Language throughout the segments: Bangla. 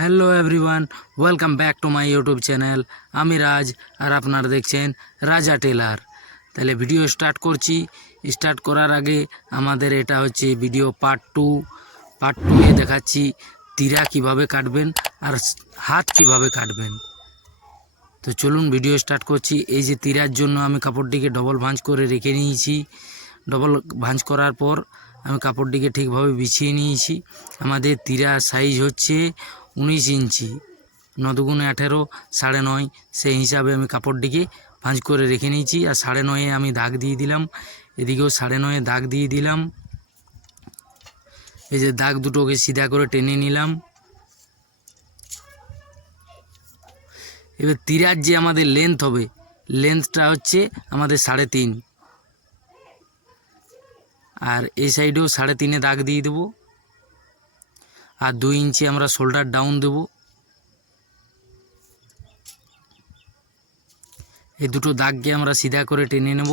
Hello everyone, welcome back to my YouTube channel. আমি রাজ আর আপনারা দেখছেন রাজা টেলার। তাহলে ভিডিও স্টার্ট করছি। স্টার্ট করার আগে আমাদের এটা হচ্ছে ভিডিও পার্ট টু এ দেখাচ্ছি তীরা কিভাবে কাটবেন আর হাত কিভাবে কাটবেন। তো চলুন ভিডিও স্টার্ট করছি। এই যে তীরার জন্য আমি কাপড়টিকে ডবল ভাঁজ করে রেখে নিয়েছি। ডবল ভাঁজ করার পর আমি কাপড়টিকে ঠিকভাবে বিছিয়ে নিয়েছি। আমাদের তীরা সাইজ হচ্ছে 19 ইঞ্চি, 9 দুগুণে 18, 9.5, সেই হিসাবে আমি কাপড়টিকে ভাঁজ করে রেখে নিয়েছি। আর 9.5 আমি দাগ দিয়ে দিলাম, এদিকেও 9.5 দাগ দিয়ে দিলাম। এই যে দাগ দুটোকে সিধা করে টেনে নিলাম। এবার তীরার যে আমাদের লেন্থ হবে, লেন্থটা হচ্ছে আমাদের 3.5, আর এই সাইডেও 3.5 দাগ দিয়ে দেবো। আর 2 ইঞ্চি আমরা শোল্ডার ডাউন দেব। এই দুটো দাগকে আমরা সিধা করে টেনে নেব।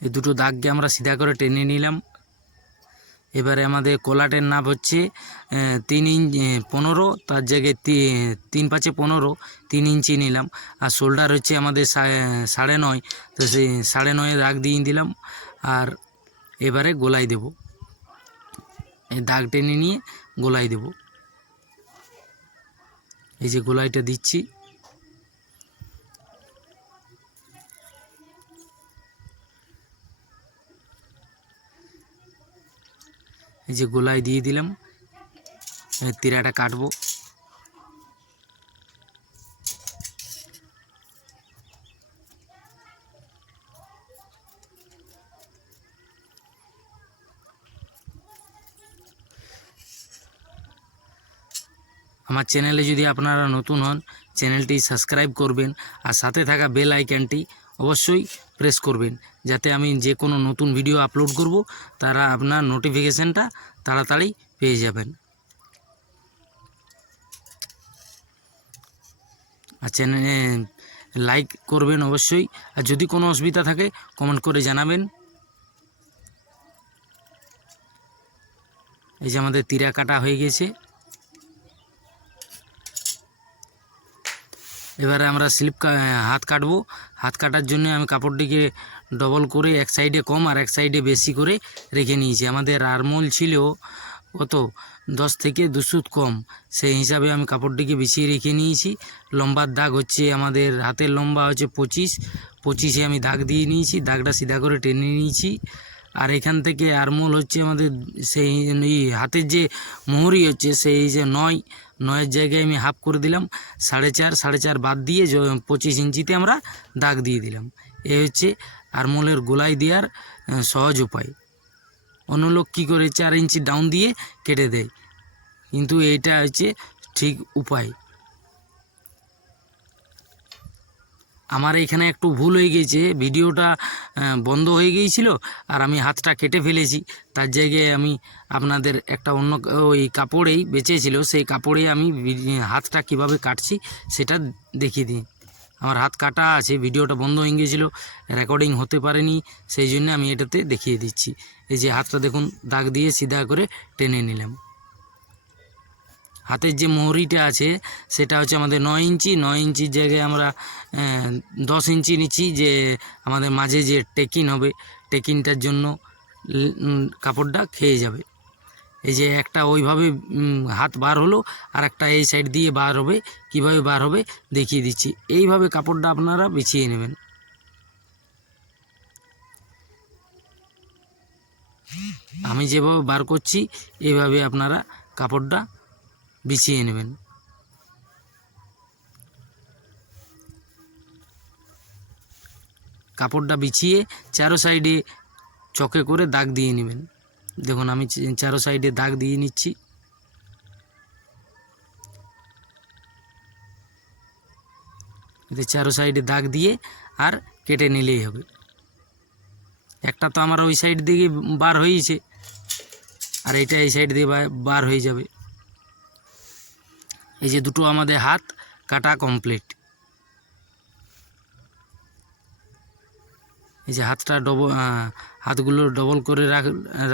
এই দুটো দাগকে আমরা সিধা করে টেনে নিলাম। এবারে আমাদের কলাটের নাপ হচ্ছে 3 ইঞ্চি 15, তার জায়গায় 3 5 15, 3 ইঞ্চি নিলাম। আর শোল্ডার হচ্ছে আমাদের 9.5, তো সেই 9.5 দাগ দিয়ে দিলাম। আর এবারে গোলাই দেব, এই দাগ টেনে নিয়ে গোলাই দেব। এই যে গোলাইটা দিচ্ছি। এই যে গোলাই দিয়ে দিলাম। তীরাটা কাটবো। আমার চ্যানেলে যদি আপনারা নতুন হন, চ্যানেলটি সাবস্ক্রাইব করবেন আর সাথে থাকা বেল আইকনটি অবশ্যই প্রেস করবেন, যাতে আমি যে কোনো নতুন ভিডিও আপলোড করব তারা আপনার নোটিফিকেশানটা তাড়াতাড়ি পেয়ে যাবেন। আর চ্যানেলে লাইক করবেন অবশ্যই। আর যদি কোনো অসুবিধা থাকে কমেন্ট করে জানাবেন। এই যে আমাদের তীরা কাটা হয়ে গেছে। এবারে আমরা হাত কাটবো। হাত কাটার জন্য আমি কাপড়টিকে ডবল করে এক সাইডে কম আর এক সাইডে বেশি করে রেখে নিয়েছি। আমাদের আরমোল ছিল কত 10 থেকে 2 সুত কম, সেই হিসাবে আমি কাপড়টিকে বিছিয়ে রেখে নিয়েছি। লম্বার দাগ হচ্ছে আমাদের হাতের লম্বা হচ্ছে 25 আমি দাগ দিয়ে নিয়েছি। দাগটা সিধা করে টেনে নিয়েছি। আর এখান থেকে আরমোল হচ্ছে আমাদের সেই হাতের যে মোহরি হচ্ছে সেই যে 9 জায়গায় আমি হাফ করে দিলাম। 4.5 বাদ দিয়ে 25 ইঞ্চিতে আমরা দাগ দিয়ে দিলাম। এ হচ্ছে আরমোলের গোলাই দেওয়ার সহজ উপায়। অন্য লোক কী করে 4 ইঞ্চি ডাউন দিয়ে কেটে দেয়, কিন্তু এইটা হচ্ছে ঠিক উপায়। আমার এখানে একটু ভুল হয়ে গেছে, ভিডিওটা বন্ধ হয়ে গিয়েছিল আর আমি হাতটা কেটে ফেলেছি। তার জায়গায় আমি আপনাদের একটা অন্য ওই কাপড়েই বেঁচেছিল, সেই কাপড়ে আমি হাতটা কিভাবে কাটছি সেটা দেখিয়ে দিই। আমার হাত কাটা আছে, ভিডিওটা বন্ধ হয়ে গিয়েছিল, রেকর্ডিং হতে পারেনি, সেই জন্য আমি এটাতে দেখিয়ে দিচ্ছি। এই যে হাতটা দেখুন, দাগ দিয়ে সিধা করে টেনে নিলাম। হাতের যে মোহরিটা আছে সেটা হচ্ছে আমাদের 9 ইঞ্চি। 9 ইঞ্চির জায়গায় আমরা 10 ইঞ্চি নিচ্ছি, যে আমাদের মাঝে যে টেকিন হবে, টেকিনটার জন্য কাপড়টা খেয়ে যাবে। এই যে একটা ওইভাবে হাত বার হলো, আর একটা এই সাইড দিয়ে বার হবে। কিভাবে বার হবে দেখিয়ে দিচ্ছি। এইভাবে কাপড়টা আপনারা বিছিয়ে নেবেন। আমি যেভাবে বার করছি এইভাবে আপনারা কাপড়টা বিছিয়ে নেবেন। কাপড়টা বিছিয়ে চারো সাইডে চকে করে দাগ দিয়ে নেবেন। দেখুন আমি চারো সাইডে দাগ দিয়ে নিচ্ছি। এতে চারো সাইডে দাগ দিয়ে আর কেটে নিলেই হবে। একটা তো আমার ওই সাইড দিকে বার হয়েছে, আর এইটা এই সাইড দিয়ে বার হয়ে যাবে। এই যে দুটো আমাদের হাত কাটা কমপ্লিট। এই যে হাতগুলো ডবল করে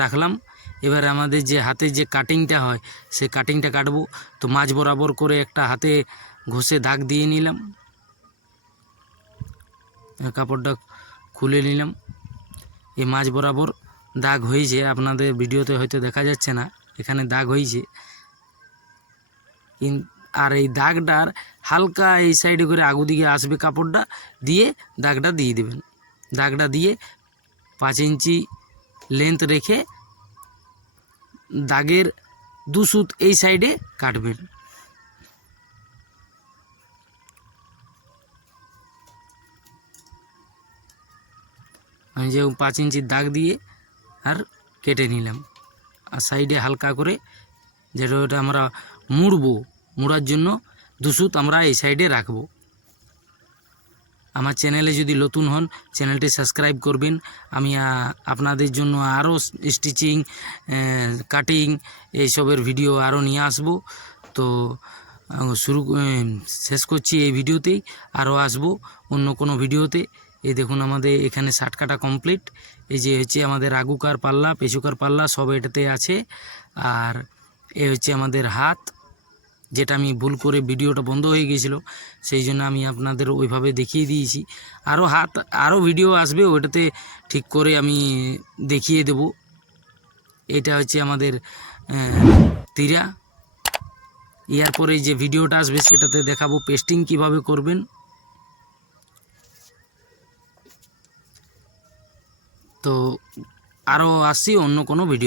রাখলাম। এবার আমাদের যে হাতে যে কাটিংটা হয় সেই কাটিংটা কাটবো। তো মাঝ বরাবর করে একটা হাতে ঘষে দাগ দিয়ে নিলাম, কাপড়টা খুলে নিলাম। এই মাঝ বরাবর দাগ হয়েছে, আপনাদের ভিডিওতে হয়তো দেখা যাচ্ছে না, এখানে দাগ হয়েছে। আর এই দাগটার হালকা এই সাইডে করে আগু দিকে আসবে কাপড়টা, দিয়ে দাগটা দিয়ে দেবেন। দাগটা দিয়ে 5 ইঞ্চি লেন্থ রেখে দাগের 2 সুত এই সাইডে কাটবেন। আমি যে 5 ইঞ্চির দাগ দিয়ে আর কেটে নিলাম। আর সাইডে হালকা করে যেটা ওটা আমরা মুড়ার জন্য 2 সুত আমরা এই সাইডে রাখবো। আমার চ্যানেলে যদি নতুন হন চ্যানেলটি সাবস্ক্রাইব করবেন। আমি আপনাদের জন্য আরও স্টিচিং, কাটিং এইসবের ভিডিও আরও নিয়ে আসব। তো শেষ করছি এই ভিডিওতেই, আরও আসবো অন্য কোনো ভিডিওতে। এই দেখুন আমাদের এখানে শার্ট কাটা কমপ্লিট। এই যে হচ্ছে আমাদের আগুকার পাল্লা, পেছুকার পাল্লা সব এটাতে আছে। আর এ হচ্ছে আমাদের হাত, যেটা আমি ভুল করে ভিডিওটা বন্ধ হয়ে গিয়েছিল, সেই জন্য আমি আপনাদের ওইভাবে দেখিয়ে দিয়েছি। আরও ভিডিও আসবে, ওইটাতে ঠিক করে আমি দেখিয়ে দেব। এটা হচ্ছে আমাদের তীরা। এরপরে যে ভিডিওটা আসবে সেটাতে দেখাবো পেস্টিং কিভাবে করবেন। তো আরও আসছি অন্য কোনো ভিডিও।